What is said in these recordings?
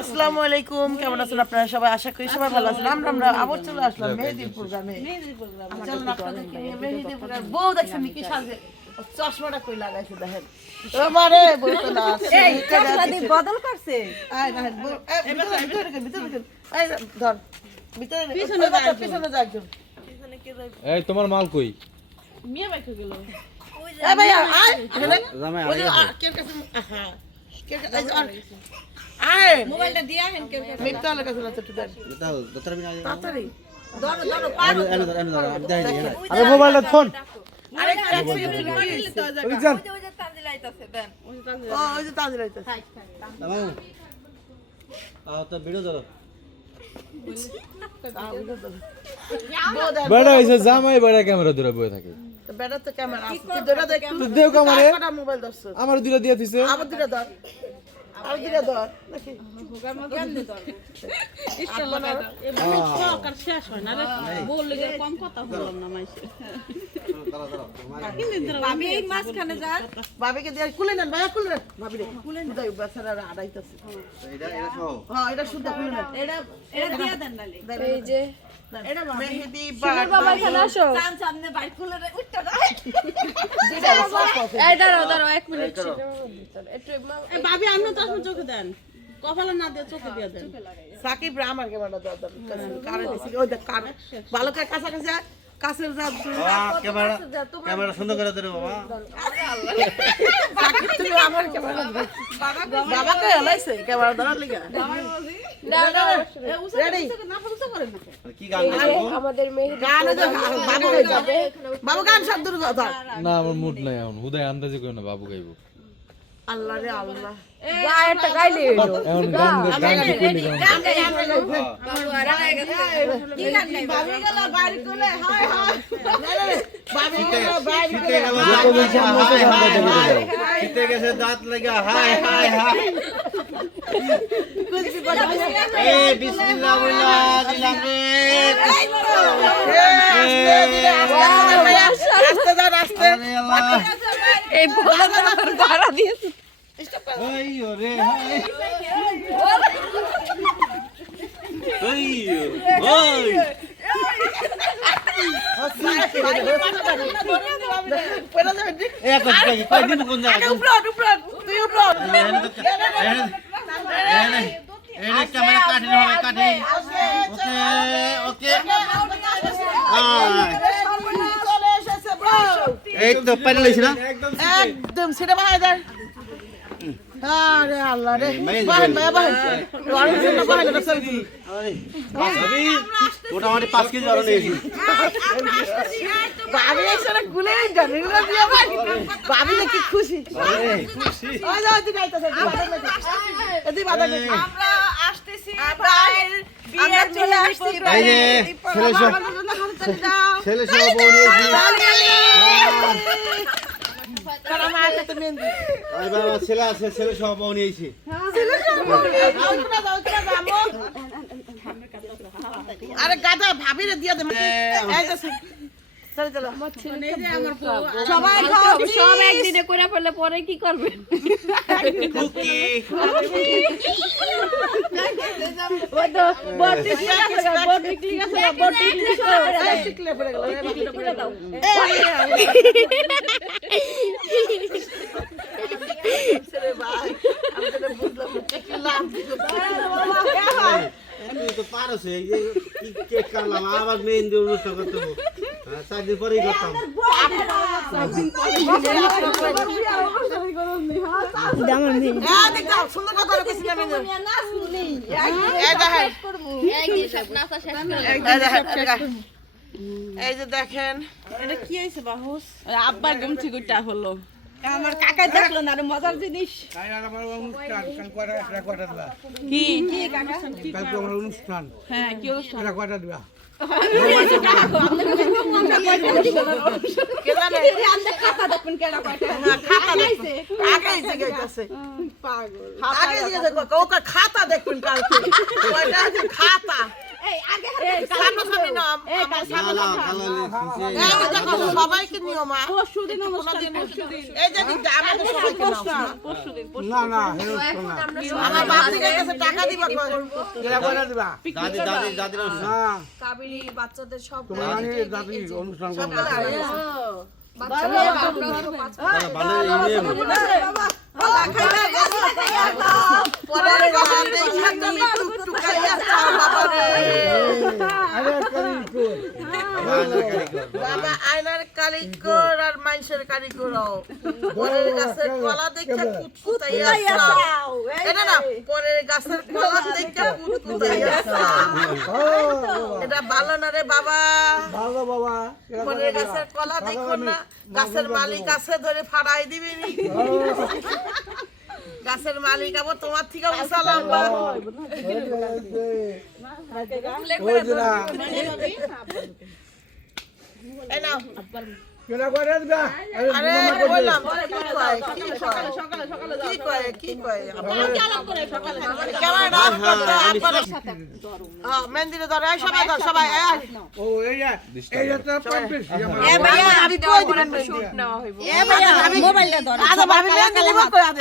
আসসালামু আলাইকুম, কেমন আছেন আপনারা সবাই? আশা করি সবাই ভালো আছেন। আমরা আবার চলে আসলাম মেহেদির প্রোগ্রামে। চলুন আপনাদেরকে নিয়ে মেহেদির প্রোগ্রাম। বউ দেখছেন কি সাজে, চশমাটা কই লাগাইছে দেখেন। আমারে বলতো না, এই চশমা দি বদল করছে। আয় না ভিতরে এই ধর ভিতরে পিছনে যা একজন। এই তোমার মাল কই? মিয়া বাইকে গেল। এই ভাইয়া আয় জামাই ওই যে কের কাছে আহা কের কাছে আয় মোবাইলটা দিয়া হেন কে মিথ্যা লাগা চলে তো দেন দাও দতর বিনা তাড়াতাড়ি। ধরো ধরো পারো। আরে মোবাইলটা ফোন আরে ট্যাক্সি কি তো জায়গা ওই যে তানজিল আইতাছে দেন। ওই যে তাজরা আইতাছে। দাও তো ভিডিও ধরো বড় হইছে জামাই বড় ক্যামেরা ধরে বসে থাকে বেটা তো ক্যামেরা আছে তুই ধরে দেখ তুই দেও ক্যামেরা কটা মোবাইল ধরছ আমার দুইটা দিয়া দিছে আবার দিলে ধর আর দিলে ধর নাকি হোগার মধ্যে কেমনে ধরো? ইস্টা লাগা দাও। এ বহুত শখ আর শেষ হয় না রে। বললে যে কম কথা হলাম না মাইছে। আমি এই মাঝখানে যা ভাবিকে দিয়ে কুলে নেন ভাইয়া কুলে নেন ভাবি রে কুলে নেন যাই বেচারা আড়াইতাছে এটা সহ হ্যাঁ এটা শুদ্ধ কুলে নেন এটা দিয়া দেন নালে। এই যে এটা মেহেদি বাবা এখানে আসো চান সামনে বাইক খুলে উঠটা না। এই দাঁড়াও দাঁড়াও 1 মিনিট এ ভাবি আন্ন তো আসলে চোখে দেন। কপালে না দিয়ে চোখে দিয়ে দেন। সাকিব রে আমার ক্যামেরা দাও দাও কারে দিছি ওই দেখ কার ভালো করে কাছাকাছি কাছের যা ক্যামেরা সুন্দর করে ধরো বাবা সাকিব তুমি আমার ক্যামেরা দাও বাবাকে হলাইছে ক্যামেরা ধরার লাগা রেডি না ফুলতে করেন না। কি গান গাইবো আমাদের মেহেদি গান ওই যে বাবু গাই যাবে বাবু গান শব্দ ধর না আমার মুড নাই এখন হুদায় আন্দাজে কই না বাবু গাইবো আল্লাহ রে আল্লাহ গায়টা গাইলে হলো এখন গান কি কইলি গান কি গান নাই বাবু গেল বাড়ি কোলে হায় হায় বাবু গেল বাড়ি শীতে গেছে দাঁত লাগা হায় হায় হায় কুছ भी बता এ বিসমিল্লাহ বইলা দিলাম রে আস্তে দাও আস্তে আরে আল্লাহ এই বলা ভাড়া দিয়েছে ওই ওরে হায় ওই ওই এক কথা কই দিন কোন জায়গা তুই উপর এনে ক্যামেরা কাটিন হবে কাটিন ওকে ওকে চলে এসেছে ব্রো এই তো পানি লইছি না একদম সেটা বাহাই দেন আরে আল্লাহ রে বাহাই বাহাই ওর জন্য বাহাই না সব ভাবি মোটামুটি 5 কেজি আরো নিয়েছি বাবি এসে গুলে জানি গুলো দিয়ে ভাই বাবি কি খুশি খুশি ওই যাও তুই যাইতাছ এদি বাধা নেই আমরা আসতেছি আমরা চলে আসছি এই যে ছেলে সব বউ নিয়েছি সালাম আলাইকুম তো মেহেদি আরে বাবা ছেলে আছে ছেলে সব বউ নিয়েছি আরে গাদা ভাবি রে দিয়া দে এই যে চল চল সবাই খাও সব একদিনে করে ফেললে পরে কি করবে কুকি ওই তো বড় টিকলি আছে টিকলে পড়ে গেল দাও রে ভাই আমি তো বুঝলাম কি লাভ আমি তো পারছ এই যে কি কেক কাটলাম আবার মেহেন্দি অনুষ্ঠান করতে হবে 4 দিন পরেই করতাম সুন্দর কথা কইছি আমি এই দেখেন একদিন সব নাস্তা শেষ করে এই যে দেখেন এটা কি হইছে বাহুস আব্বার ঘুম থেকে উঠা হলো আমার কাকা দেখলো না আরে মজার জিনিস কি কি কাকা অনুষ্ঠান হ্যাঁ কি অনুষ্ঠান কে জানে আমরা খাতা দেখুন কেডা কয়টা খাতা দেখুন আগে এসে গেছে পাগল আগে এসে গেছে ওকা খাতা দেখুন কালকে ওইটা আছে খাতা সামনাসামনি না, না ভালো লিখছে এই দেখো, সবাইকে নিও মা। পরশুদিন অনুষ্ঠান, এই যে দিকটা আমাদের সবাইকে নাও। পরশুদিন না না হেরো না আমার বাপ থেকে গেছে, টাকা দিবা কই? এরা করে দিবা দাদি না কাবেরী বাচ্চাদের সব তোমার নানি দাদি অনুষ্ঠান করবে বাবা, ভালো ইয়ে পরের গাছে খালি টুকটুকাইয়া খাও বাবা রে। বাবা আয়নার কারিগর আর মানুষের কারিগর পরের গাছের কলা দেখে কুতকুতাইয়া খাও। এটা না, পরের গাছের কলা দেখে কুতকুতাইয়া খাও। এটা ভালো না রে বাবা। ভালো বাবা পরের গাছের কলা দেখো না, গাছের মালিক আছে ধরে ফাড়াই দিবি নি। গাছের মালিক আবার তোমার থেকে উসালাম বা। এই নাও। কেনা করে দিবা আরে বললাম কি কয় কি কয় কি কয় কি কয় কেমন ডান্স করতে আপনার হ্যাঁ মেহেন্দিরে ধরে এই সবাই ধর সবাই এই ও এই তো পারপিস এ ভাইয়া আমি কই দিবেন শুট নেওয়া হইব এ ভাইয়া আমি মোবাইলটা ধর আদা ভাবি মেহেন্দি দিব কই আদা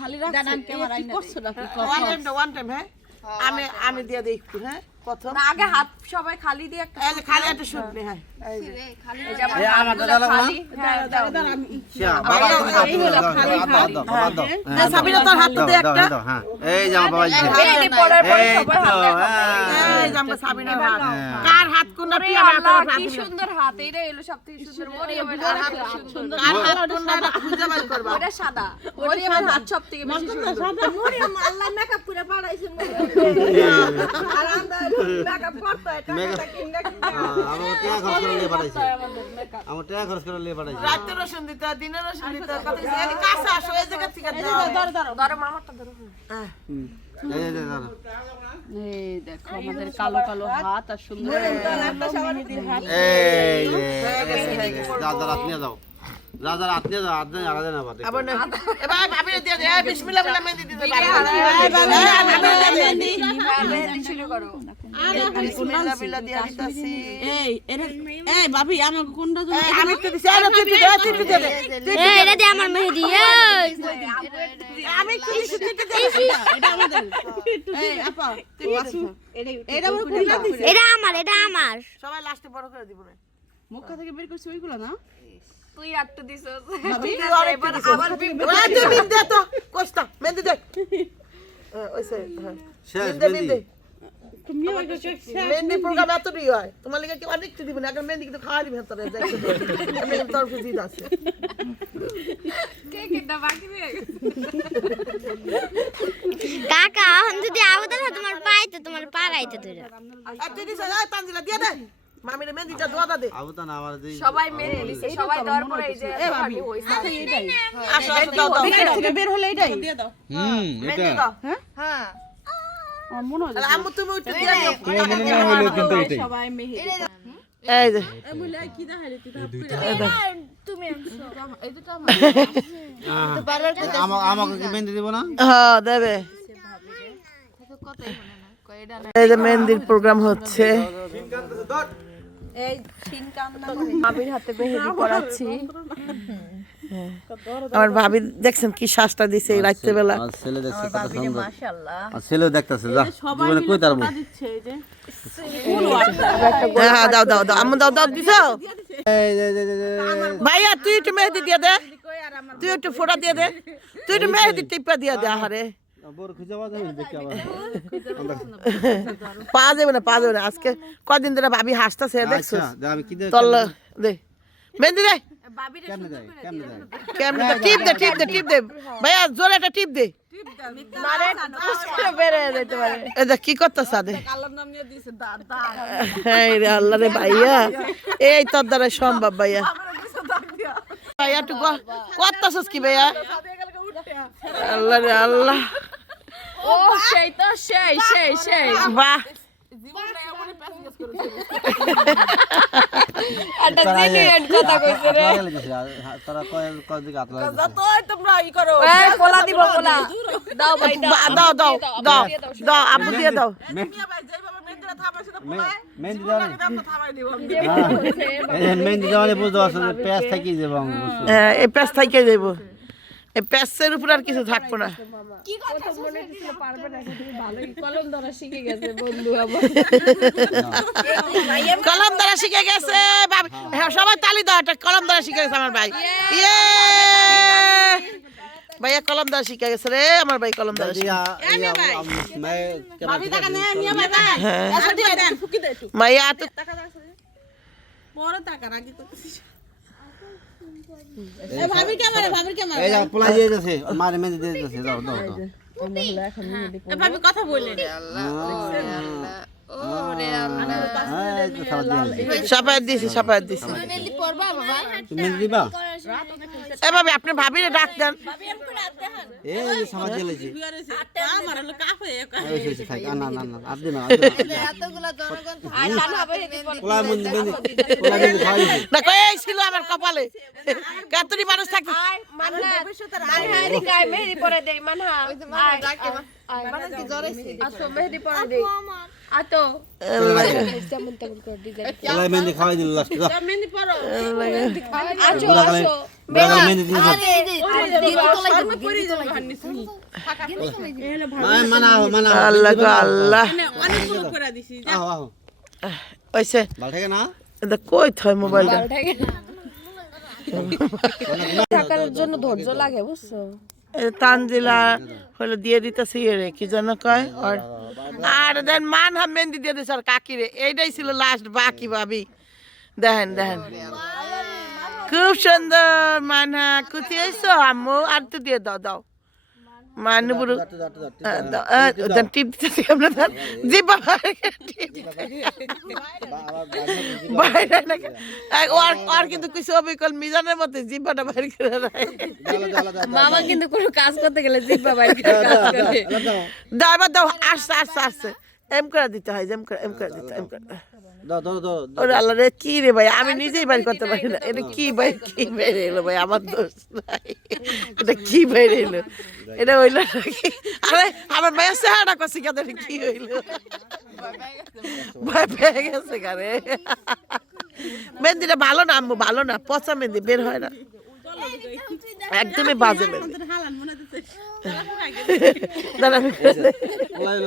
খালি রাখছেন ক্যামেরা কি করছ না ওয়ান টাইম হ্যাঁ আমি দিয়ে দেই একটু হ্যাঁ প্রথম না আগে হাত সবাই খালি দিয়ে একটা এই যে খালি একটা শুট নে হ্যাঁ এই যে খালি এ আমার দাদা লাগা খালি হ্যাঁ দাও বাবা না সাবিনা তোর হাত দে একটা হ্যাঁ এই যে আমার বাবা এই পড়ার পর এই সবাই তো হাত এই যে আমরা সাবিনা হাত কার হাত কোনটা পিয়া না আল্লাহ তোর কি সুন্দর হাত এইটা এলো সবথেকে সুন্দর মরিয়মের হাত সুন্দর কার হাত কোনটা খুঁজে বের করবা ওটা সাদা মরিয়মের হাত সবথেকে বেশি সুন্দর মরিয়ম আল্লাহ মেকআপ করে পাড়াইছে আমার টাকা খরচ করে নিয়ে পাঠাইছে আমার টাকা খরচ করে নিয়ে পাঠাইছে রাতে রসুন দিতে দিনে রসুন দিতে কত এই কাছে আসো এই জায়গা থেকে দাও ধরো মামারটা ধরো এই যে দাদা এই দেখো আমাদের কালো কালো হাত আর সুন্দর এই যে দাদা রাত নিয়ে যাও রাজা রাত নিয়ে যাও আজ আলাদা না বাটে আবার না এবার ভাবি দিয়ে দে এই বিসমিল্লাহ বলে মেহেন্দি দিতে মেহেন্দি শুরু করো বিসমিল্লাহ বিল্লাহ দিয়ে দিতাছি এই ভাবি আমার কোনটা আমি তো দিছি আরে তুই দে তুই দে এই এটা দে আমার মেহেদি এই আমি কি দিছি তুই দে এটা আমাদের এই আপা তুই বাসু এটা আমার কোনটা দিছে এটা আমার সবাই লাস্টে বড় করে দিব রে মুখ থেকে বের করছিস ওইগুলো না তুই আটটু দিছস এবার আবার তুই মিন দে তো কষ্ট মেহেন্দি দে ওইসে হ্যাঁ শেষ মেহেন্দি দে তুমি আমাকে মেহেন্দি প্রোগ্রাম এত ই হয় তোমার লিগে কি অনেক কিছু দিবেন এখন মেহেন্দি কিন্তু খাওয়া দিবেন তোরে যাই মেহেন্দি তোর খুশি আছে কে কিটা বাকি রয়ে গেছে কাকা এখন যদি আবদাল হয় তোমার পাইতে তোমার পারাইতে তুইরা আর তুই দিছ এই তানজিলা দিয়ে দে মামিরে মেহেন্দিটা দোয়া দে আবু তা না আমার যে সবাই মেনে নিছে সবাই দেওয়ার পরে এই যে পানি হইছে এইটাই আসো দাও দাও এটা থেকে বের হলে এইটাই দিয়ে দাও মেহেন্দি দাও হ্যাঁ আমার মনে হয় তাহলে আম্মু তুমি একটু দিয়ে দিও সবাই মেহেদি এই যে এই বলে কি দেখাইলি তুই আমাকে কি বেঁধে দিব না হ্যাঁ দেবে এই যে মেহেন্দির প্রোগ্রাম হচ্ছে এই আবির হাতে মেহেদি পরাচ্ছি আমার ভাবি দেখছেন কি শ্বাসটা দিছে এই রাত্রে বেলা আর ছেলে দেখছে কত সুন্দর মাশাআল্লাহ আর ছেলে দেখতেছে যা জীবনে কই তার মুখ দিচ্ছে এই যে হ্যাঁ দাও দাও দাও আম্মু দাও দাও দিছো এই যে ভাইয়া তুই একটু মেহেদি দিয়ে দে তুই একটু ফোঁটা দিয়ে দে তুই একটু মেহেদি টিপা দিয়ে দে আহারে বড় খুঁজে পাওয়া যাবে দেখি আবার পাওয়া যাবে না আজকে কদিন ধরে ভাবি হাসতেছে দেখছো আচ্ছা আমি কি দেখ তল দে মেহেদি দে কেমনে যায় কেমনে টিপ দে ভাইয়া জোরে একটা টিপ দে মারে কুসকে বেরে যেতে পারে এটা কি করতেছ আদে আল্লাহর নাম নিয়ে দিয়েছে দাদা এই রে আল্লাহ রে ভাইয়া এই তোর দ্বারা সম্ভব ভাইয়া ভাইয়া একটু করতেছস কি ভাইয়া আল্লাহ রে আল্লাহ ও সেই তো সেই বাহ একটা জিনিয়ান কথা কইছে রে তারা কয় দিকে হাত লাগা তোমরা ই করো এই পোলা দিব পোলা দাও ভাই দাও আব্বু দিয়ে দাও মেহেন্দি দেওয়া মেহেন্দি দেওয়া বুঝতে পারছো পেঁয়াজ থাকি যাবো এই প্যাঁচ থাইকে যাইব এই প্যাঁচের উপর আর কিছু থাকবো না কলম ধরা শিখে গেছে বন্ধু আমার কলম ধরা শিখে গেছে হ্যাঁ সবাই তালি দাও একটা কলম ধরা শিখে গেছে আমার ভাই ইয়ে ভাইয়া কলম ধরা শিখে গেছে রে আমার ভাই কলম ধরা মাইয়া তো পরে টাকার আগে তো ভাবি ক্যামেরা এই যা পোলা দিয়ে দিতেছে মারে মেহেন্দি দিয়ে দিতেছে দাও দাও দাও ভাবি কথা বললেন সাপায়াত দিছি তুমি মেহেন্দি দিবা এ ভাবি আপনি ভাবিরে ডাক দেন এই যে সমাজ জ্বলেছে আমার হলো কাফে না না না আর দিন পোলা মেহেন্দি পোলা মেহেন্দি খাওয়াই না কই এই ছিল আমার কপালে কতটি মানুষ থাকতো মেহেদি পরে দেই মানহা আসো মেহেদি পরে দেই আতো যেমন তেমন করে ডিজাইন পোলা মেহেন্দি খাওয়াই দিল লাস্ট মেহেন্দি পরো আসো আসো মেহেন্দি দিয়ে মানা আল্লাহ গো আল্লাহ অনেক শুরু করে দিছি আহ আহ ওইছে ভালো থাকে না এটা কই থয় মোবাইলটা থাকার জন্য ধৈর্য লাগে বুঝছো তানজিলা হলো দিয়ে দিতেছি রে কি যেন কয় আর দেন মান হাম মেহেন্দি দিয়ে দিছে আর কাকি রে এইটাই ছিল লাস্ট বাকি ভাবি দেখেন খুব সুন্দর মানহা কুচি হয়েছো আম্মু আর তো দিয়ে দাও দাও মানে বুড়ো টিপ দিতেছি আপনার জিপা আর কিন্তু কিছু অবিকল মিজানের মতো জিব্বাটা বাইর করে মামা কিন্তু কোনো কাজ করতে গেলে জিব্বা বাইর করে কাজ করে দাও এবার দাও আসছে এম করে দিতে হয় এম করে দিতে এম করে দাও দাও দাও ওরে আল্লাহ রে কি রে ভাই আমি নিজেই বাইর করতে পারি না এটা কি বাইরে এলো ভাই আমার দোষ নাই এটা কি বাইরে এলো এটা হইলো নাকি আরে আমার ভাইয়ের চেহারা করছি কেন কি হইলো ভয় পেয়ে গেছে কারে মেহেন্দিটা ভালো না আম্মু ভালো না পচা মেহেন্দি বের হয় না একদমই বাজে মেহেন্দি হালান মনে হচ্ছে দাঁড়া আমি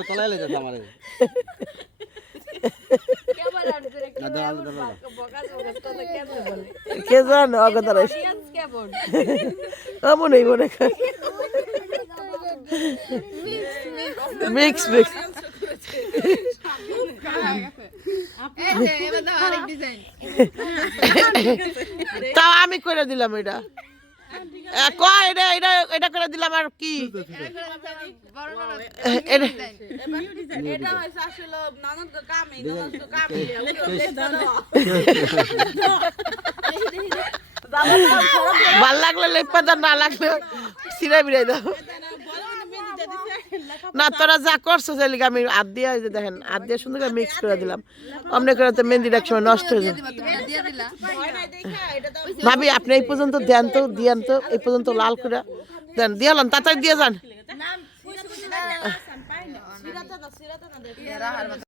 তলাই লেগে আমারে কে জানো অগদার মনে মনে মিক্স তাও আমি করে দিলাম এটা কয় এটা করে দিলাম আর কি এটা হইছে আসলে ননদ কামে ভাল লাগলে লেপা দাও না লাগলে সিরাই বিরাই দাও না তোরা যা করছো সেলিকে আমি হাত দিয়ে দেখেন হাত দিয়ে সুন্দর করে মিক্স করে দিলাম অমনে করে তো মেহেন্দিটা এক সময় নষ্ট হয়ে যায় ভাবি আপনি এই পর্যন্ত দেন তো দিয়ান তো এই পর্যন্ত লাল করে দেন দিয়ালাম তাড়াতাড়ি দিয়ে যান